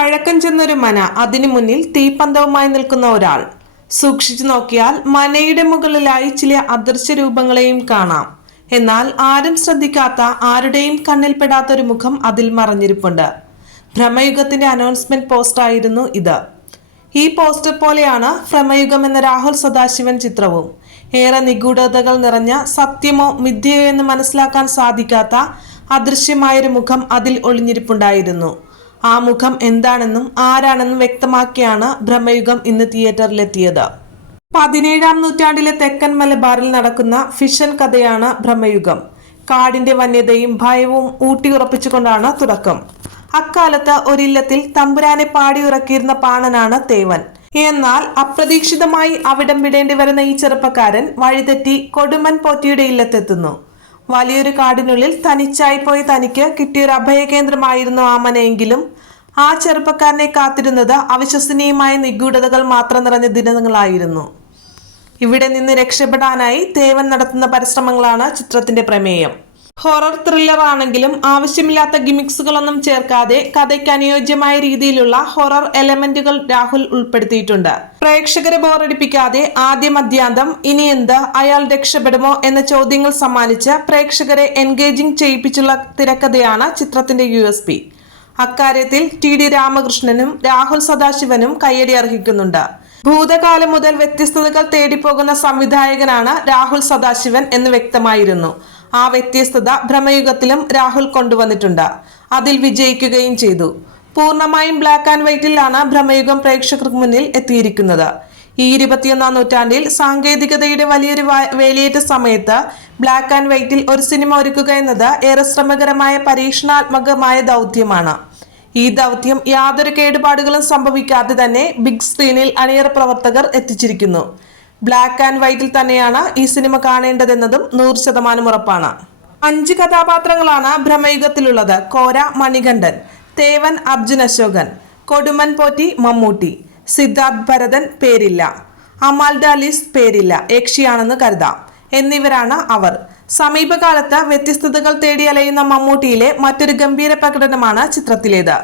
പഴക്കം ചെന്നൊരു മന അതിനു മുന്നിൽ തീപ്പന്തവുമായി നിൽക്കുന്ന ഒരാൾ. സൂക്ഷിച്ചു നോക്കിയാൽ മനയുടെ മുകളിലായി ചില അദൃശ്യ രൂപങ്ങളെയും കാണാം. എന്നാൽ ആരും ശ്രദ്ധിക്കാത്ത ആരുടെയും കണ്ണിൽപ്പെടാത്ത ഒരു മുഖം അതിൽ മറഞ്ഞിരിപ്പുണ്ട്. ഭ്രമയുഗത്തിന്റെ അനൗൺസ്മെന്റ് പോസ്റ്റായിരുന്നു ഇത്. ഈ പോസ്റ്റർ പോലെയാണ് ഭ്രമയുഗം എന്ന രാഹുൽ സദാശിവൻ ചിത്രവും. ഏറെ നിഗൂഢതകൾ നിറഞ്ഞ സത്യമോ മിഥ്യയോ എന്ന് മനസ്സിലാക്കാൻ സാധിക്കാത്ത അദൃശ്യമായൊരു മുഖം അതിൽ ഒളിഞ്ഞിരിപ്പുണ്ടായിരുന്നു. ആ മുഖം എന്താണെന്നും ആരാണെന്നും വ്യക്തമാക്കിയാണ് ഭ്രമയുഗം ഇന്ന് തിയേറ്ററിലെത്തിയത്. പതിനേഴാം നൂറ്റാണ്ടിലെ തെക്കൻ മലബാറിൽ നടക്കുന്ന ഫിഷൻ കഥയാണ് ബ്രഹ്മയുഗം. കാടിന്റെ വന്യതയും ഭയവും ഊട്ടിയുറപ്പിച്ചുകൊണ്ടാണ് തുടക്കം. അക്കാലത്ത് ഒരില്ലത്തിൽ തമ്പുരാനെ പാടിയുറക്കിയിരുന്ന പാണനാണ് തേവൻ. എന്നാൽ അപ്രതീക്ഷിതമായി അവിടം വിടേണ്ടി വരുന്ന ഈ ചെറുപ്പക്കാരൻ വഴിതെറ്റി കൊടുമൻ പോറ്റിയുടെ ഇല്ലത്തെത്തുന്നു. വലിയൊരു കാടിനുള്ളിൽ തനിച്ചായി പോയി തനിക്ക് കിട്ടിയൊരു അഭയകേന്ദ്രമായിരുന്നു ആ മനയെങ്കിലും ആ ചെറുപ്പക്കാരനെ കാത്തിരുന്നത് അവിശ്വസനീയമായ നിഗൂഢതകൾ മാത്രം നിറഞ്ഞ ദിനങ്ങളായിരുന്നു. ഇവിടെ നിന്ന് രക്ഷപ്പെടാനായി തേവൻ നടത്തുന്ന പരിശ്രമങ്ങളാണ് ചിത്രത്തിന്റെ പ്രമേയം. ഹൊറർ ത്രില്ലർ ആണെങ്കിലും ആവശ്യമില്ലാത്ത ഗിമിക്സുകളൊന്നും ചേർക്കാതെ കഥയ്ക്ക് അനുയോജ്യമായ രീതിയിലുള്ള ഹൊറർ എലമെന്റുകൾ രാഹുൽ ഉൾപ്പെടുത്തിയിട്ടുണ്ട്. പ്രേക്ഷകരെ ബോറടിപ്പിക്കാതെ ആദ്യ മധ്യാന്തം ഇനി എന്ത് അയാൾ രക്ഷപ്പെടുമോ എന്ന ചോദ്യങ്ങൾ സമ്മാനിച്ച് പ്രേക്ഷകരെ എൻഗേജിംഗ് ചെയ്യിപ്പിച്ചുള്ള തിരക്കഥയാണ് ചിത്രത്തിന്റെ യു എസ് പി. അക്കാര്യത്തിൽ ടി ഡി രാമകൃഷ്ണനും രാഹുൽ സദാശിവനും കയ്യടി അർഹിക്കുന്നുണ്ട്. ഭൂതകാലം മുതൽ വ്യത്യസ്തതകൾ തേടിപ്പോകുന്ന സംവിധായകനാണ് രാഹുൽ സദാശിവൻ എന്ന് വ്യക്തമായിരുന്നു. ആ വ്യത്യസ്തത ഭ്രമയുഗത്തിലും രാഹുൽ കൊണ്ടുവന്നിട്ടുണ്ട്. അതിൽ വിജയിക്കുകയും ചെയ്തു. പൂർണമായും ബ്ലാക്ക് ആൻഡ് വൈറ്റിലാണ് ഭ്രമയുഗം പ്രേക്ഷകർക്ക് മുന്നിൽ എത്തിയിരിക്കുന്നത്. ഈ ഇരുപത്തിയൊന്നാം നൂറ്റാണ്ടിൽ സാങ്കേതികതയുടെ വലിയൊരു വേലിയേറ്റ സമയത്ത് ബ്ലാക്ക് ആൻഡ് വൈറ്റിൽ ഒരു സിനിമ ഒരുക്കുക എന്നത് ഏറെ ശ്രമകരമായ പരീക്ഷണാത്മകമായ ദൗത്യമാണ്. ഈ ദൗത്യം യാതൊരു കേടുപാടുകളും സംഭവിക്കാതെ തന്നെ ബിഗ് സ്ക്രീനിൽ അണിയറ പ്രവർത്തകർ എത്തിച്ചിരിക്കുന്നു. ബ്ലാക്ക് ആൻഡ് വൈറ്റിൽ തന്നെയാണ് ഈ സിനിമ കാണേണ്ടതെന്നതും നൂറ് ശതമാനം ഉറപ്പാണ്. അഞ്ച് കഥാപാത്രങ്ങളാണ് ഭ്രമയുഗത്തിലുള്ളത്. കോര മണികണ്ഠൻ തേവൻ അർജുൻ അശോകൻ കൊടുമൻ പോറ്റി മമ്മൂട്ടി സിദ്ധാർത്ഥ് ഭരതൻ പേരില്ല. അമാൽ ഡാലിസ് പേരില്ല. യക്ഷിയാണെന്ന് കരുതാം. എന്നിവരാണ് അവർ. സമീപകാലത്ത് വ്യത്യസ്തതകൾ തേടി അലയുന്ന മമ്മൂട്ടിയിലെ മറ്റൊരു ഗംഭീര പ്രകടനമാണ് ചിത്രത്തിലേത്.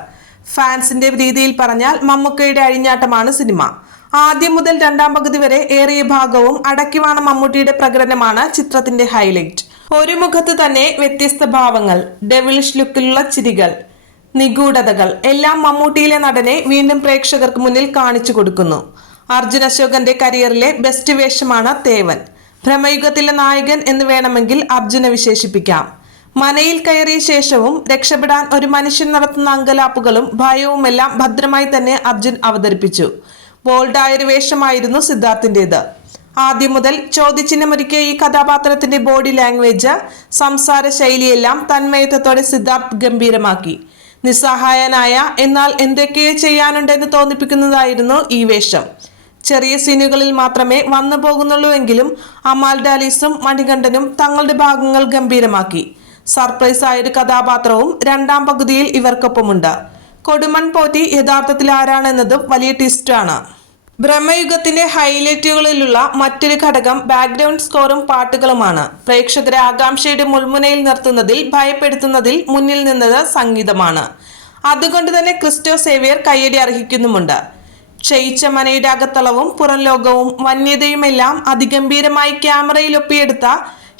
ഫാൻസിന്റെ രീതിയിൽ പറഞ്ഞാൽ മമ്മൂക്കയുടെ അഴിഞ്ഞാട്ടമാണ് സിനിമ. ആദ്യം മുതൽ രണ്ടാം പകുതി വരെ ഏറിയ ഭാഗവും അടക്കിവാണ മമ്മൂട്ടിയുടെ പ്രകടനമാണ് ചിത്രത്തിന്റെ ഹൈലൈറ്റ്. ഒരു മുഖത്ത് തന്നെ വ്യത്യസ്ത ഭാവങ്ങൾ ഡെവിളിഷ് ലുക്കിലുള്ള ചിരികൾ നിഗൂഢതകൾ എല്ലാം മമ്മൂട്ടിയിലെ നടനെ വീണ്ടും പ്രേക്ഷകർക്ക് മുന്നിൽ കാണിച്ചു കൊടുക്കുന്നു. അർജുൻ അശോകന്റെ കരിയറിലെ ബെസ്റ്റ് വേഷമാണ് തേവൻ. ഭ്രമയുഗത്തിലെ നായകൻ എന്ന് വേണമെങ്കിൽ അർജുനെ വിശേഷിപ്പിക്കാം. മനയിൽ കയറിയ ശേഷവും രക്ഷപ്പെടാൻ ഒരു മനുഷ്യൻ നടത്തുന്ന അങ്കലാപ്പുകളും ഭയവുമെല്ലാം ഭദ്രമായി തന്നെ അർജുൻ അവതരിപ്പിച്ചു. ബോൾഡായ ഒരു വേഷമായിരുന്നു സിദ്ധാർത്ഥിന്റെത് ആദ്യം മുതൽ ചോദ്യചിഹ്നമൊരുക്കിയ ഈ കഥാപാത്രത്തിന്റെ ബോഡി ലാംഗ്വേജ് സംസാര ശൈലിയെല്ലാം തന്മയത്വത്തോടെ സിദ്ധാർത്ഥ് ഗംഭീരമാക്കി. നിസ്സഹായനായ എന്നാൽ എന്തൊക്കെയോ ചെയ്യാനുണ്ടെന്ന് തോന്നിപ്പിക്കുന്നതായിരുന്നു ഈ വേഷം. ചെറിയ സീനുകളിൽ മാത്രമേ വന്നു പോകുന്നുള്ളൂ എങ്കിലും അമാൽ ഡാലീസും മണികണ്ഠനും തങ്ങളുടെ ഭാഗങ്ങൾ ഗംഭീരമാക്കി. സർപ്രൈസ് ആയൊരു കഥാപാത്രവും രണ്ടാം പകുതിയിൽ ഇവർക്കൊപ്പമുണ്ട്. കൊടുമൺ പോറ്റി യഥാർത്ഥത്തിൽ ആരാണെന്നതും വലിയ ട്വിസ്റ്റാണ് ബ്രഹ്മയുഗത്തിന്റെ ഹൈലൈറ്റുകളിലുള്ള മറ്റൊരു ഘടകം ബാക്ക്ഗ്രൗണ്ട് സ്കോറും പാട്ടുകളുമാണ്. പ്രേക്ഷകരെ ആകാംക്ഷയുടെ മുൾമുനയിൽ നിർത്തുന്നതിൽ ഭയപ്പെടുത്തുന്നതിൽ മുന്നിൽ നിന്നത് സംഗീതമാണ്. അതുകൊണ്ട് തന്നെ ക്രിസ്റ്റോ സേവിയർ കയ്യടി അർഹിക്കുന്നുമുണ്ട്. ക്ഷയിച്ച മനയുടെ അകത്തളവും പുറം ലോകവും വന്യതയുമെല്ലാം അതിഗംഭീരമായി ക്യാമറയിൽ ഒപ്പിയെടുത്ത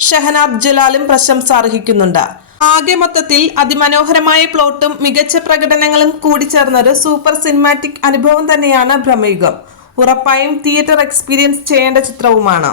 ഷഹനാബ് ജലാലും പ്രശംസ അർഹിക്കുന്നുണ്ട്. ആകെ മൊത്തത്തിൽ അതിമനോഹരമായ പ്ലോട്ടും മികച്ച പ്രകടനങ്ങളും കൂടിച്ചേർന്നൊരു സൂപ്പർ സിനിമാറ്റിക് അനുഭവം തന്നെയാണ് ഭ്രമയുഗം ഉറപ്പായും തിയേറ്റർ എക്സ്പീരിയൻസ് ചെയ്യേണ്ട ചിത്രവുമാണ്.